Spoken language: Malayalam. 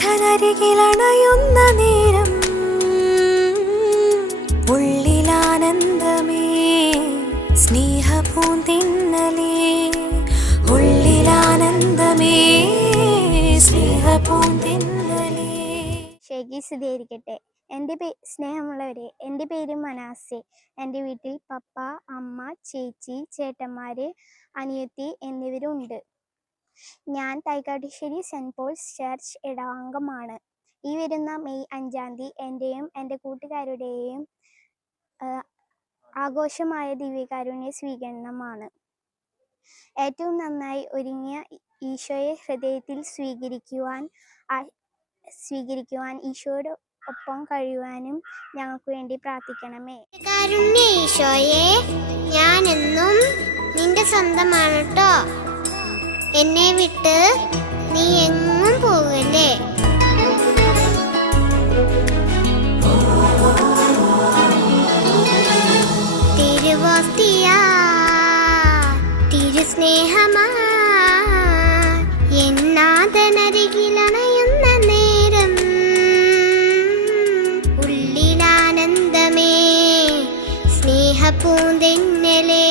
നാഥനരികിലണയുന്ന നേരം ഉള്ളിലാനന്ദമേ സ്നേഹപൂന്തിന്നലേ ഉള്ളിലാനന്ദമേ സ്നേഹപൂന്തിന്നലേ. ശേഖിസ്ഥിതിയായിരിക്കട്ടെ. എൻ്റെ സ്നേഹമുള്ളവരെ, എൻ്റെ പേര് മനാസെ. എൻ്റെ വീട്ടിൽ പപ്പ, അമ്മ, ചേച്ചി, ചേട്ടന്മാർ, അനിയത്തി എന്നിവരുണ്ട്. ഞാൻ തൈക്കാട്ടുശ്ശേരി സെൻറ് പോൾസ് ചർച്ച് ഇടവംഗമാണ്. ഈ വരുന്ന മെയ് 5-ാം തീയതി എൻ്റെയും എൻ്റെ കൂട്ടുകാരുടെയും ആഘോഷമായ ദിവ്യകാരുണ്യ സ്വീകരണമാണ്. ഏറ്റവും നന്നായി ഒരുങ്ങിയ ഈശോയെ ഹൃദയത്തിൽ സ്വീകരിക്കുവാൻ ഈശോയുടെ ഒപ്പം കഴിയുവാനും ഞങ്ങൾക്ക് വേണ്ടി പ്രാർത്ഥിക്കണമേ. കാരുണ്യ ഈശോയെ, ഞാനെന്നും നിന്റെ സ്വന്തമാണ് ട്ടോ. എന്നെ വിട്ട് നീ എങ്ങും പോകല്ലേ. തിരുവോസ്തിയാ തിരുസ്നേഹമാ എന്നാഥനരികിലണയുന്ന നേരം ഉള്ളിലാനന്ദമേ സ്നേഹപൂന്തിന്നലേ.